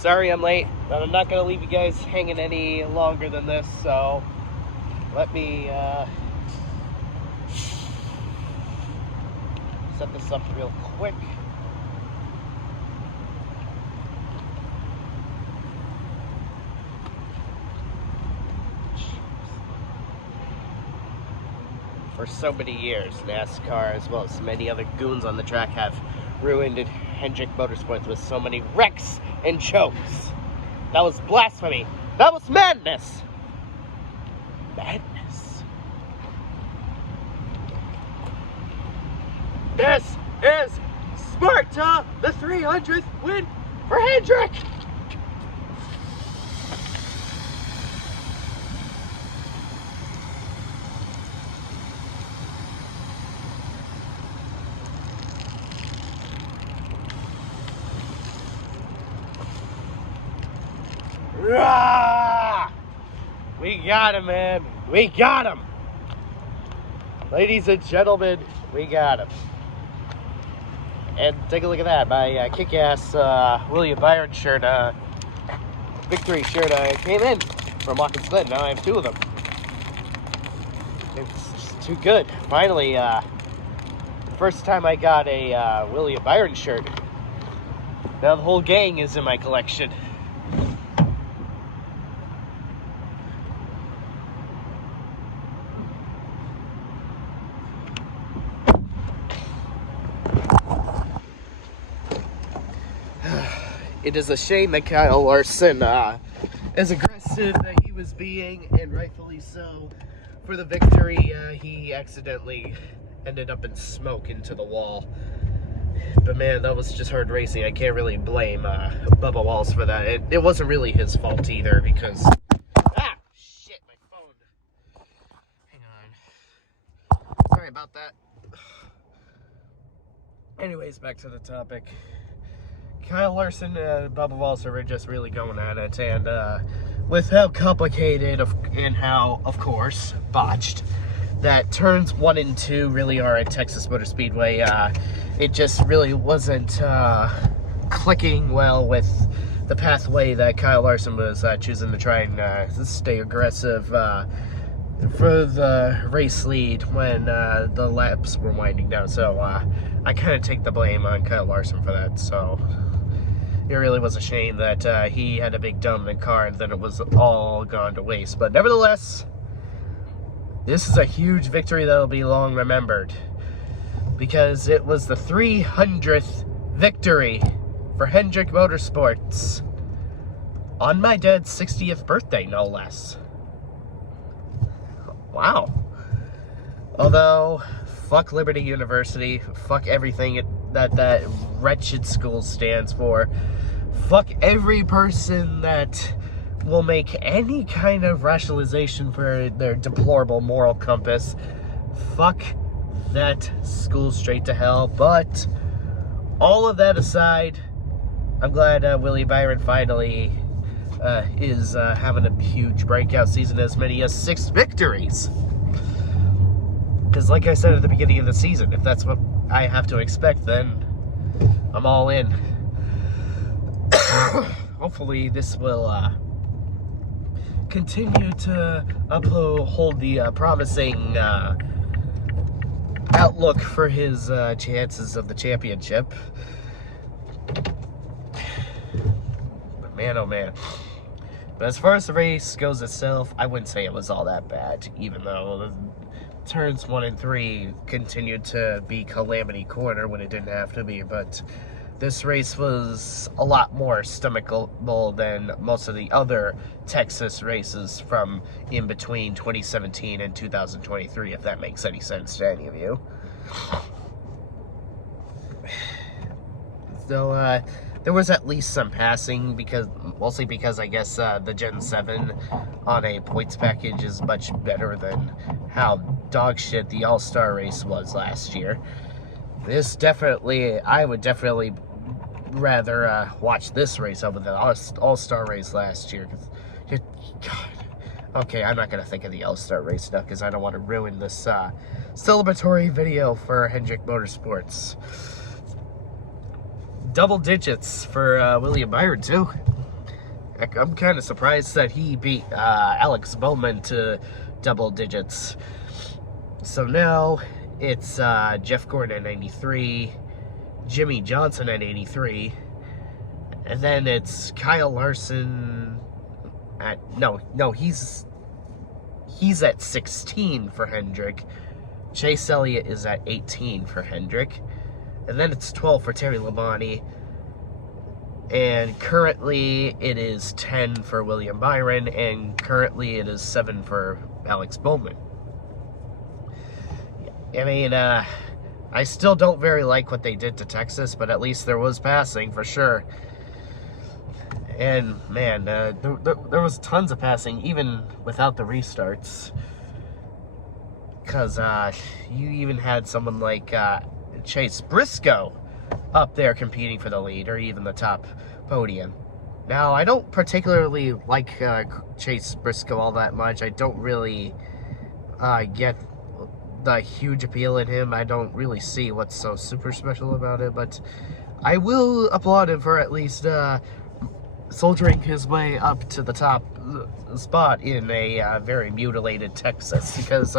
Sorry I'm late, but I'm not going to leave you guys hanging any longer than this, so let me set this up real quick. For so many years, NASCAR, as well as many other goons on the track, have ruined Hendrick Motorsports with so many wrecks and chokes. That was blasphemy. That was madness. Madness. This is Sparta, the 300th win for Hendrick. We got him, man. We got him. Ladies and gentlemen, we got him. And take a look at that. My kick-ass William Byron shirt, victory shirt, came in from Watkins Glen. Now I have two of them. It's just too good. Finally, the first time I got a William Byron shirt. Now the whole gang is in my collection. It is a shame that Kyle Larson, as aggressive that he was being, and rightfully so, for the victory, he accidentally ended up in smoke into the wall. But man, that was just hard racing. I can't really blame Bubba Walls for that. It wasn't really his fault either, because... Ah! Shit, my phone. Hang on. Sorry about that. Anyways, back to the topic. Kyle Larson and Bubba Walser were just really going at it, and with how complicated and how, of course, botched that turns 1 and 2 really are at Texas Motor Speedway, it just really wasn't clicking well with the pathway that Kyle Larson was choosing to try and stay aggressive for the race lead when the laps were winding down. So I kind of take the blame on Kyle Larson for that. So it really was a shame that he had a big dump in the car and then it was all gone to waste. But nevertheless, this is a huge victory that will be long remembered, because it was the 300th victory for Hendrick Motorsports on my dad's 60th birthday, no less. Wow. Although, fuck Liberty University, fuck everything that wretched school stands for. Fuck every person that will make any kind of rationalization for their deplorable moral compass. Fuck that school straight to hell. But all of that aside, I'm glad Willie Byron finally is having a huge breakout season, as many as 6 victories. Because like I said at the beginning of the season, if that's what I have to expect, then I'm all in. Hopefully this will continue to uphold the promising outlook for his chances of the championship. But man, oh man. But as far as the race goes itself, I wouldn't say it was all that bad, even though the turns 1 and 3 continued to be calamity corner when it didn't have to be. But this race was a lot more stomachable than most of the other Texas races from in between 2017 and 2023, if that makes any sense to any of you. So, there was at least some passing, mostly because I guess the Gen 7 on a points package is much better than how dog shit the All-Star race was last year. I would definitely rather watch this race over the All-Star race last year. God. Okay, I'm not going to think of the All-Star race now because I don't want to ruin this celebratory video for Hendrick Motorsports. Double digits for William Byron, too. I'm kind of surprised that he beat Alex Bowman to double digits. So now it's Jeff Gordon at 93, Jimmy Johnson at 83, and then it's Kyle Larson at he's at 16 for Hendrick. Chase Elliott is at 18 for Hendrick, and then it's 12 for Terry Labonte. And currently it is 10 for William Byron, and currently it is 7 for Alex Bowman. I mean, I still don't very like what they did to Texas, but at least there was passing for sure. And man, there was tons of passing even without the restarts. Because you even had someone like Chase Briscoe up there competing for the lead, or even the top podium. Now, I don't particularly like Chase Briscoe all that much. I don't really get the huge appeal in him. I don't really see what's so super special about it, but I will applaud him for at least soldiering his way up to the top spot in a very mutilated Texas, because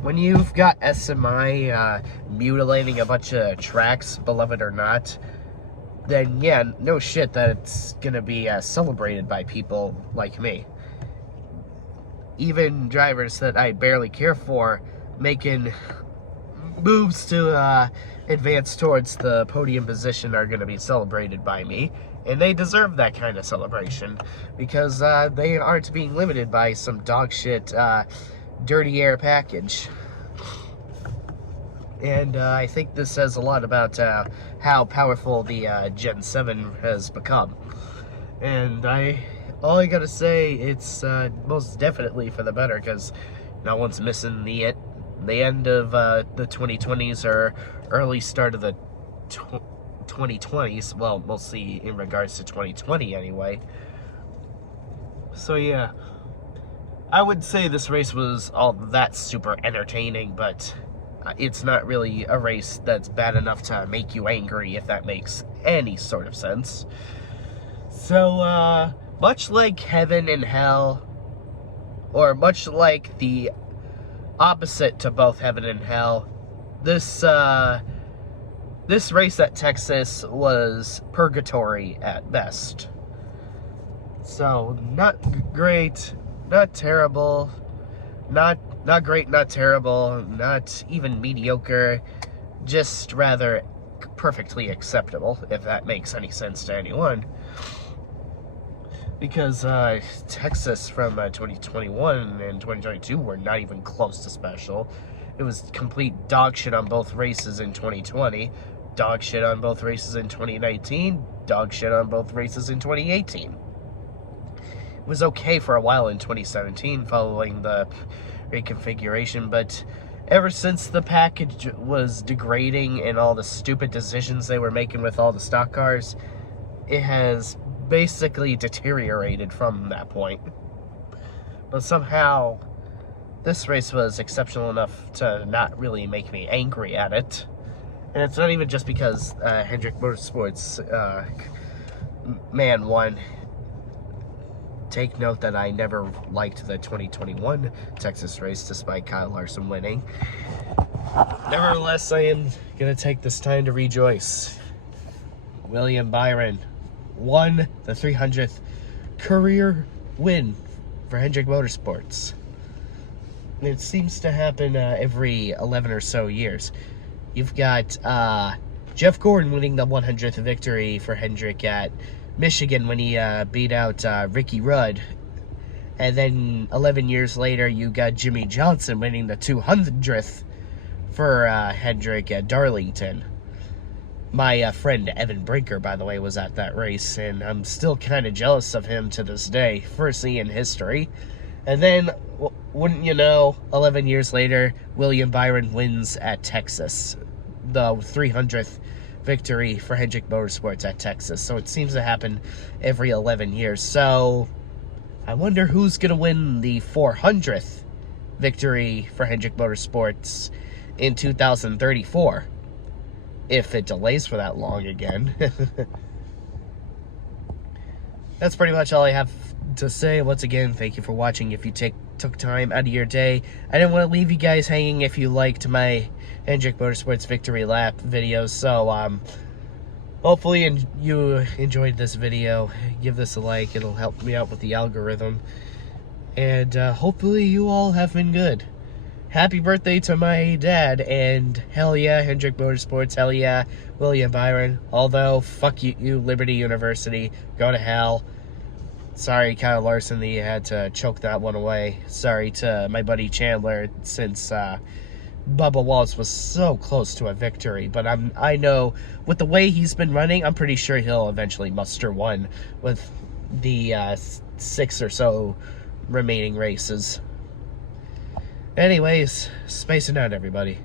when you've got SMI mutilating a bunch of tracks, beloved or not, then yeah, no shit that it's gonna be celebrated by people like me. Even drivers that I barely care for making moves to advance towards the podium position are gonna be celebrated by me, and they deserve that kind of celebration, because they aren't being limited by some dog shit dirty air package. And I think this says a lot about how powerful the Gen 7 has become. And all I gotta say, it's most definitely for the better, because no one's missing the end of the 2020s or early start of the 2020s. Well, mostly in regards to 2020 anyway. So yeah, I would say this race was all that super entertaining, but it's not really a race that's bad enough to make you angry, if that makes any sort of sense. So, much like Heaven and Hell, or much like the opposite to both Heaven and Hell, this race at Texas was purgatory at best. So, not great, not terrible, not great, not terrible, not even mediocre, just rather perfectly acceptable, if that makes any sense to anyone. Because Texas from 2021 and 2022 were not even close to special. It was complete dog shit on both races in 2020, dog shit on both races in 2019, dog shit on both races in 2018. It was okay for a while in 2017 following the reconfiguration, but ever since the package was degrading and all the stupid decisions they were making with all the stock cars, it has basically deteriorated from that point. But somehow this race was exceptional enough to not really make me angry at it. And it's not even just because Hendrick Motorsports man won. Take note that I never liked the 2021 Texas race, despite Kyle Larson winning. Nevertheless, I am going to take this time to rejoice. William Byron won the 300th career win for Hendrick Motorsports. It seems to happen every 11 or so years. You've got Jeff Gordon winning the 100th victory for Hendrick at Michigan when he beat out Ricky Rudd. And then 11 years later, you got Jimmy Johnson winning the 200th for Hendrick at Darlington. My friend Evan Brinker, by the way, was at that race, and I'm still kind of jealous of him to this day. Firstly in history. And then, wouldn't you know, 11 years later, William Byron wins at Texas. The 300th victory for Hendrick Motorsports at Texas. So it seems to happen every 11 years. So I wonder who's going to win the 400th victory for Hendrick Motorsports in 2034. If it delays for that long again. that's pretty much all I have to say. Once again, thank you for watching. If you took time out of your day, I didn't want to leave you guys hanging if you liked my Hendrick Motorsports victory lap videos. So hopefully you enjoyed this video. Give this a like, it'll help me out with the algorithm, and hopefully you all have been good. Happy birthday to my dad, and hell yeah, Hendrick Motorsports, hell yeah, William Byron. Although, fuck you, Liberty University, go to hell. Sorry, Kyle Larson, that you had to choke that one away. Sorry to my buddy Chandler, since Bubba Wallace was so close to a victory. But I know, with the way he's been running, I'm pretty sure he'll eventually muster one with the 6 or so remaining races. Anyways, spacing out, everybody.